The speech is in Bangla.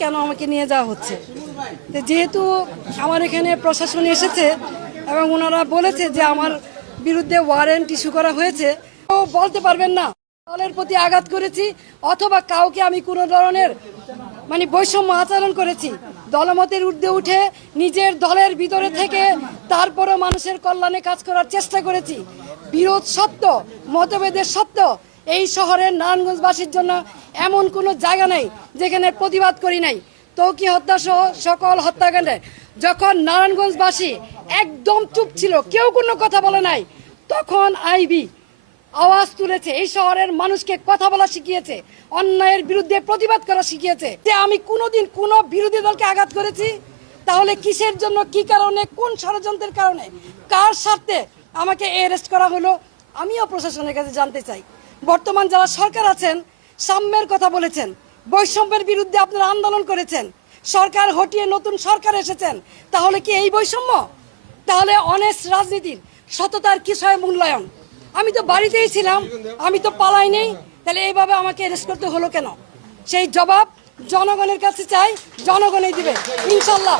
কেন আমাকে নিয়ে যাওয়া হচ্ছে। তো যেহেতু আমার এখানে প্রশাসন এসেছে এবং ওনারা বলেছে যে আমার বিরুদ্ধে ওয়ারেন্ট ইস্যু করা হয়েছে, তো বলতে পারবেন না দলের প্রতি আঘাত করেছি অথবা কাউকে আমি কোনো ধরনের বৈষম্য আচরণ করেছি। দলমতের ঊর্ধ্বে উঠে নিজের দলের ভিতরে থেকে তারপরও মানুষের কল্যাণে কাজ করার চেষ্টা করেছি। বিরোধ সত্য, মতভেদের সত্য, এই শহরের নারায়ণগঞ্জবাসীর জন্য এমন কোনো জায়গা নেই যেখানে প্রতিবাদ করি নাই। তৌকি হত্যা সহ সকল হত্যাকাণ্ডে যখন নারায়ণগঞ্জবাসী একদম চুপ ছিল, কেউ কোনো কথা বলে নাই, তখন আইবি আওয়াজ তুলেছে, এই শহরের মানুষকে কথা বলা শিখিয়েছে, অন্যায়ের বিরুদ্ধে প্রতিবাদ করা শিখিয়েছে। যে আমি কোনোদিন কোনো বিরোধী দলকে আঘাত করেছি, তাহলে কিসের জন্য, কি কারণে, কোন ষড়যন্ত্রের কারণে, কার স্বার্থে আমাকে অ্যারেস্ট করা হলো, আমিও প্রশাসনের কাছে জানতে চাই। বর্তমান যারা সরকার আছেন, সাম্যের কথা বলেছেন, বৈষম্যের বিরুদ্ধে আপনারা আন্দোলন করেছেন, সরকার হটিয়ে নতুন সরকার এসেছেন, তাহলে কি এই বৈষম্য? তাহলে অনেস্ট রাজনীতির সততার কিসের মূল্যায়ন? আমি তো বাড়িতেই ছিলাম, আমি তো পালাই নেই, তাহলে এইভাবে আমাকে অ্যারেস্ট করতে হলো কেন? সেই জবাব জনগণের কাছে চাই, জনগণই দিবে ইনশাল্লাহ।